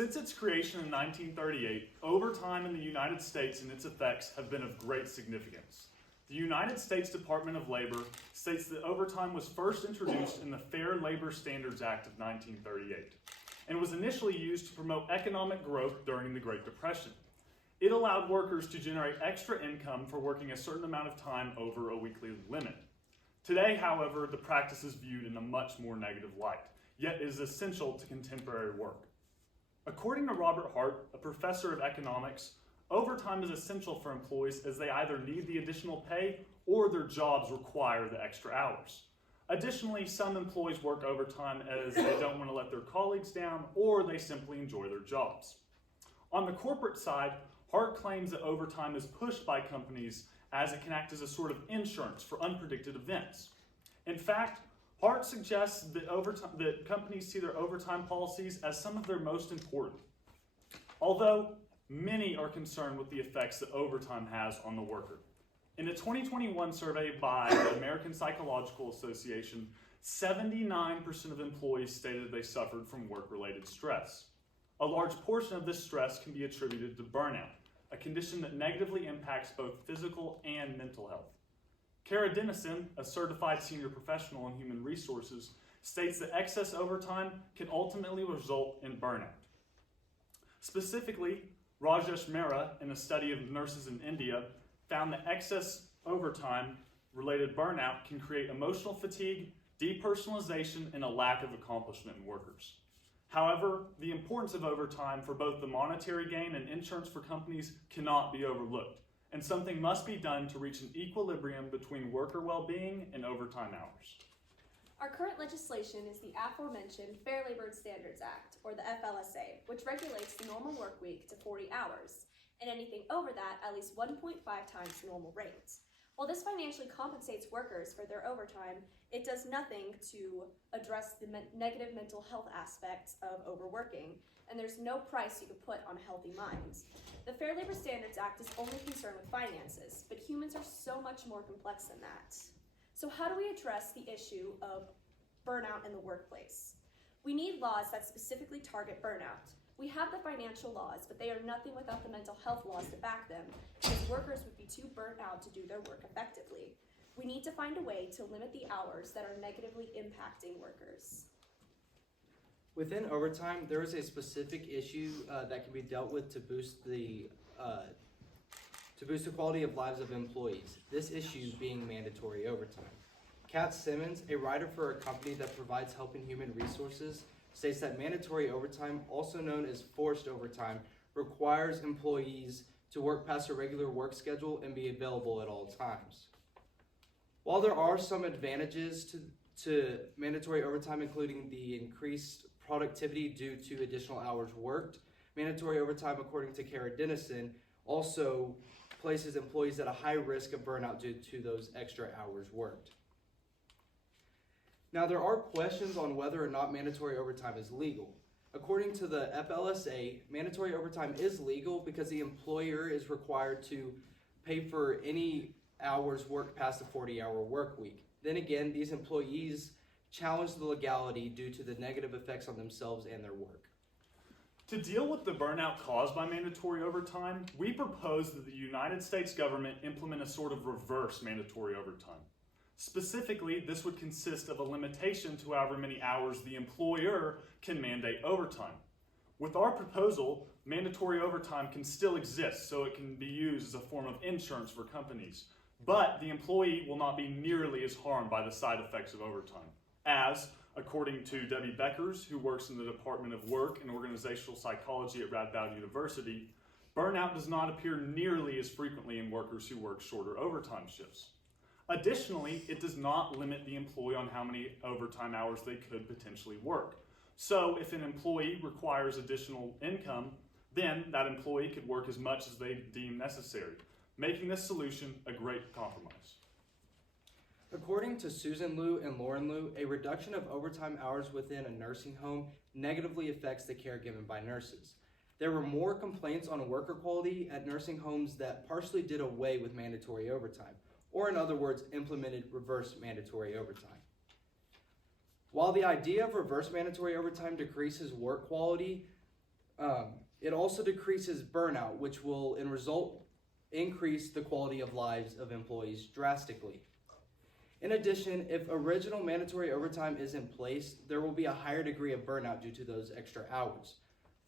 Since its creation in 1938, overtime in the United States and its effects have been of great significance. The United States Department of Labor states that overtime was first introduced in the Fair Labor Standards Act of 1938 and was initially used to promote economic growth during the Great Depression. It allowed workers to generate extra income for working a certain amount of time over a weekly limit. Today, however, the practice is viewed in a much more negative light, yet is essential to contemporary work. According to Robert Hart, a professor of economics, overtime is essential for employees as they either need the additional pay or their jobs require the extra hours. Additionally, some employees work overtime as they don't want to let their colleagues down or they simply enjoy their jobs. On the corporate side, Hart claims that overtime is pushed by companies as it can act as a sort of insurance for unpredicted events. In fact, Hart suggests that companies see their overtime policies as some of their most important. Although many are concerned with the effects that overtime has on the worker. In a 2021 survey by the American Psychological Association, 79% of employees stated they suffered from work-related stress. A large portion of this stress can be attributed to burnout, a condition that negatively impacts both physical and mental health. Addyson, a certified senior professional in human resources, states that excess overtime can ultimately result in burnout. Specifically, Rajesh Mehra, in a study of nurses in India, found that excess overtime-related burnout can create emotional fatigue, depersonalization, and a lack of accomplishment in workers. However, the importance of overtime for both the monetary gain and insurance for companies cannot be overlooked, and something must be done to reach an equilibrium between worker well-being and overtime hours. Our current legislation is the aforementioned Fair Labor Standards Act, or the FLSA, which regulates the normal work week to 40 hours, and anything over that at least 1.5 times normal rates. While this financially compensates workers for their overtime, it does nothing to address the negative mental health aspects of overworking, and there's no price you could put on a healthy mind. The Fair Labor Standards Act is only concerned with finances, but humans are so much more complex than that. So how do we address the issue of burnout in the workplace? We need laws that specifically target burnout. We have the financial laws, but they are nothing without the mental health laws to back them, because workers would be too burnt out to do their work effectively. We need to find a way to limit the hours that are negatively impacting workers. Within overtime, there is a specific issue that can be dealt with to boost the quality of lives of employees. This issue being mandatory overtime. Kat Simmons, a writer for a company that provides help in human resources, states that mandatory overtime, also known as forced overtime, requires employees to work past a regular work schedule and be available at all times. While there are some advantages to mandatory overtime, including the increased productivity due to additional hours worked, mandatory overtime, according to Addyson, also places employees at a high risk of burnout due to those extra hours worked. Now, there are questions on whether or not mandatory overtime is legal. According to the FLSA, mandatory overtime is legal because the employer is required to pay for any hours worked past the 40-hour work week. Then again, these employees challenge the legality due to the negative effects on themselves and their work. To deal with the burnout caused by mandatory overtime, we propose that the United States government implement a sort of reverse mandatory overtime. Specifically, this would consist of a limitation to however many hours the employer can mandate overtime. With our proposal, mandatory overtime can still exist, so it can be used as a form of insurance for companies. But the employee will not be nearly as harmed by the side effects of overtime, as, according to Debbie Beckers, who works in the Department of Work and Organizational Psychology at Radboud University, burnout does not appear nearly as frequently in workers who work shorter overtime shifts. Additionally, it does not limit the employee on how many overtime hours they could potentially work. So if an employee requires additional income, then that employee could work as much as they deem necessary, making this solution a great compromise. According to Susan Liu and Lauren Liu, a reduction of overtime hours within a nursing home negatively affects the care given by nurses. There were more complaints on worker quality at nursing homes that partially did away with mandatory overtime, or in other words, implemented reverse mandatory overtime. While the idea of reverse mandatory overtime decreases work quality, It also decreases burnout, which will, in result, increase the quality of lives of employees drastically. In addition, if original mandatory overtime is in place, there will be a higher degree of burnout due to those extra hours.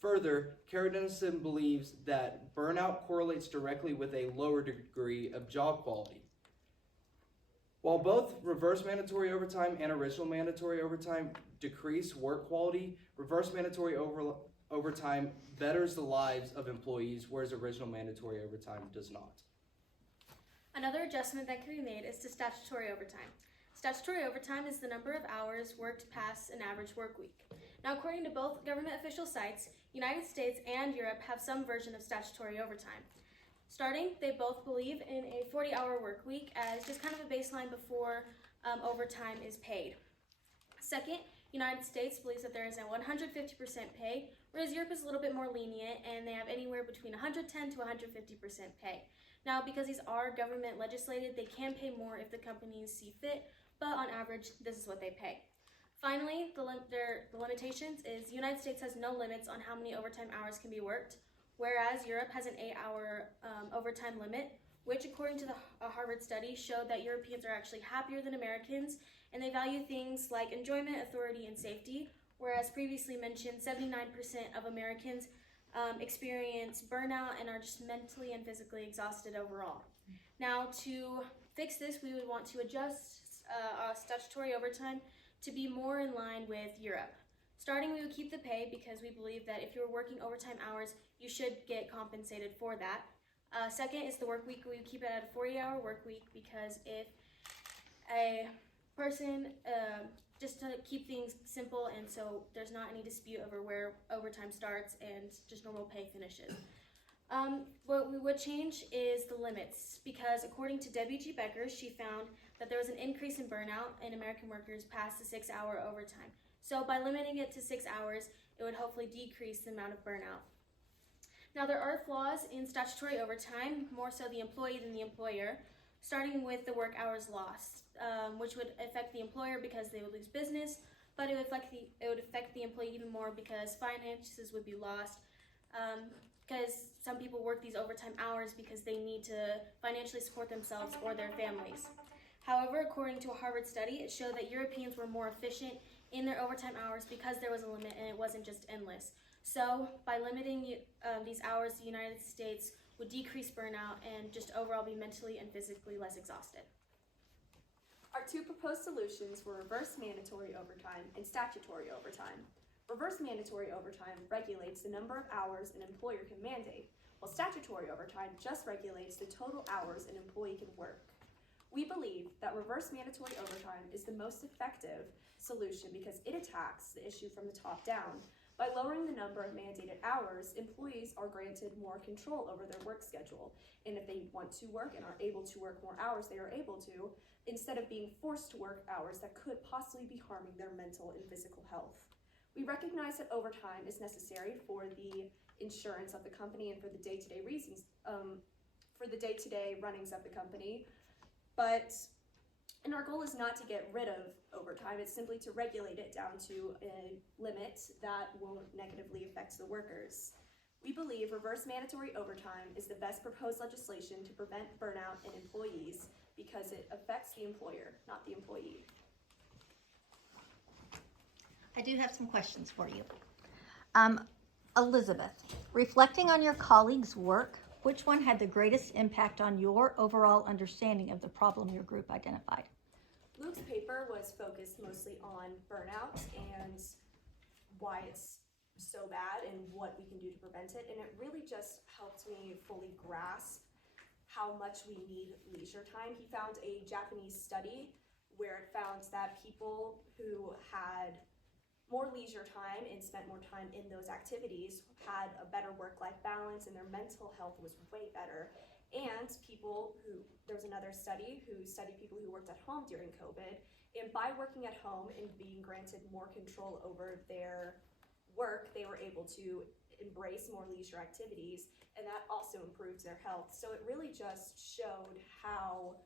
Further, Addyson believes that burnout correlates directly with a lower degree of job quality. While both reverse mandatory overtime and original mandatory overtime decrease work quality, reverse mandatory overtime betters the lives of employees, whereas original mandatory overtime does not. Another adjustment that can be made is to statutory overtime. Statutory overtime is the number of hours worked past an average work week. Now, according to both government official sites, United States and Europe have some version of statutory overtime. Starting, they both believe in a 40-hour work week as just kind of a baseline before overtime is paid. Second, United States believes that there is a 150% pay, whereas Europe is a little bit more lenient and they have anywhere between 110 to 150% pay. Now, because these are government legislated, they can pay more if the companies see fit, but on average, this is what they pay. Finally, the limitations is the United States has no limits on how many overtime hours can be worked, whereas Europe has an 8-hour overtime limit, which according to a Harvard study showed that Europeans are actually happier than Americans, and they value things like enjoyment, authority, and safety, whereas previously mentioned 79% of Americans experience burnout and are just mentally and physically exhausted overall. Now, to fix this, we would want to adjust statutory overtime to be more in line with Europe. Starting, we would keep the pay because we believe that if you're working overtime hours, you should get compensated for that. Second is the work week. We would keep it at a 40-hour work week because if a person, just to keep things simple and so there's not any dispute over where overtime starts and just normal pay finishes. What we would change is the limits because according to W.G. Becker, she found that there was an increase in burnout in American workers past the 6-hour overtime. So by limiting it to 6 hours, it would hopefully decrease the amount of burnout. Now there are flaws in statutory overtime, more so the employee than the employer, starting with the work hours lost, which would affect the employer because they would lose business, but it would affect the employee even more because finances would be lost, because some people work these overtime hours because they need to financially support themselves or their families. However, according to a Harvard study, it showed that Europeans were more efficient in their overtime hours because there was a limit and it wasn't just endless. So by limiting these hours, the United States would decrease burnout and just overall be mentally and physically less exhausted. Our two proposed solutions were reverse mandatory overtime and statutory overtime. Reverse mandatory overtime regulates the number of hours an employer can mandate, while statutory overtime just regulates the total hours an employee can work. We believe that reverse mandatory overtime is the most effective solution because it attacks the issue from the top down. By lowering the number of mandated hours, employees are granted more control over their work schedule. And if they want to work and are able to work more hours, they are able to, instead of being forced to work hours that could possibly be harming their mental and physical health. We recognize that overtime is necessary for the insurance of the company and for the day-to-day reasons, for the day-to-day runnings of the company. And our goal is not to get rid of overtime, it's simply to regulate it down to a limit that won't negatively affect the workers. We believe reverse mandatory overtime is the best proposed legislation to prevent burnout in employees because it affects the employer, not the employee. I do have some questions for you. Elizabeth, reflecting on your colleagues' work, which one had the greatest impact on your overall understanding of the problem your group identified? Luke's paper was focused mostly on burnout and why it's so bad and what we can do to prevent it. And it really just helped me fully grasp how much we need leisure time. He found a Japanese study where it found that people who had more leisure time and spent more time in those activities had a better work-life balance and their mental health was way better. And there was another study who studied people who worked at home during COVID, and by working at home and being granted more control over their work, they were able to embrace more leisure activities, and that also improves their health. So it really just showed how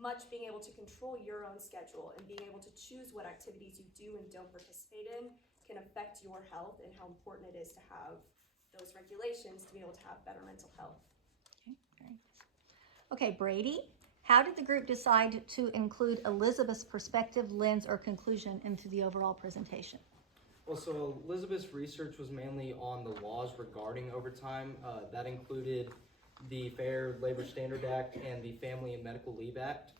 much being able to control your own schedule and being able to choose what activities you do and don't participate in can affect your health and how important it is to have those regulations to be able to have better mental health. Okay, very nice. Okay, Brady, how did the group decide to include Elizabeth's perspective, lens, or conclusion into the overall presentation? Well, so Elizabeth's research was mainly on the laws regarding overtime. That included the Fair Labor Standard Act and the Family and Medical Leave Act.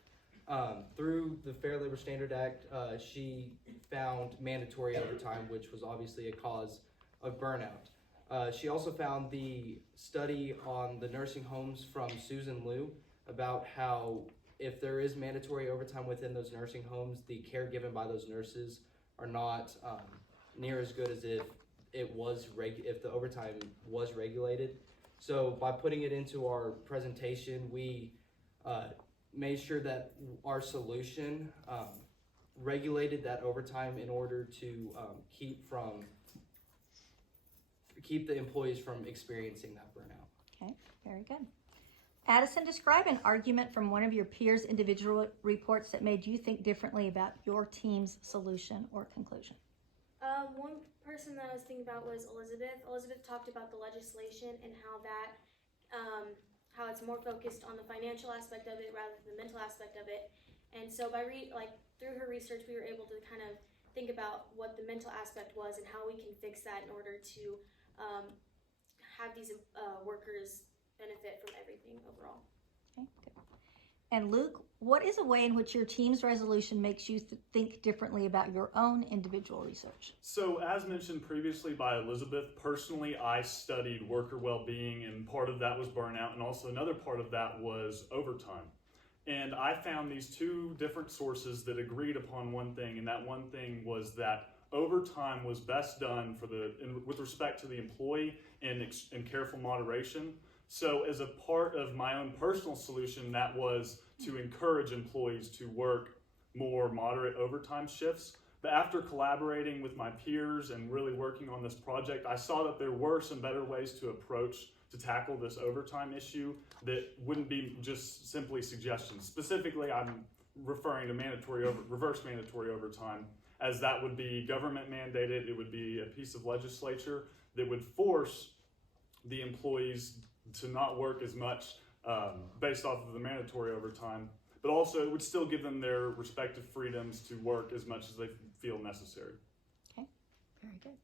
Through the Fair Labor Standard Act, she found mandatory overtime, which was obviously a cause of burnout. She also found the study on the nursing homes from Susan Liu about how if there is mandatory overtime within those nursing homes, the care given by those nurses are not near as good as if if the overtime was regulated. So by putting it into our presentation, we made sure that our solution regulated that overtime in order to keep the employees from experiencing that burnout. Okay, very good. Addison, describe an argument from one of your peers' individual reports that made you think differently about your team's solution or conclusion. One person that I was thinking about was Elizabeth. Elizabeth talked about the legislation and how that, how it's more focused on the financial aspect of it rather than the mental aspect of it. And so through her research, we were able to kind of think about what the mental aspect was and how we can fix that in order to have these workers benefit from everything overall. Okay, good. And Luke, what is a way in which your team's resolution makes you think differently about your own individual research? So as mentioned previously by Elizabeth, personally I studied worker well-being, and part of that was burnout, and also another part of that was overtime. And I found these two different sources that agreed upon one thing, and that one thing was that overtime was best done with respect to the employee and careful moderation. So as a part of my own personal solution, that was to encourage employees to work more moderate overtime shifts. But after collaborating with my peers and really working on this project, I saw that there were some better ways to tackle this overtime issue that wouldn't be just simply suggestions. Specifically, I'm referring to reverse mandatory overtime, as that would be government mandated. It would be a piece of legislature that would force the employees to not work as much based off of the mandatory overtime, but also it would still give them their respective freedoms to work as much as they feel necessary. Okay, very good.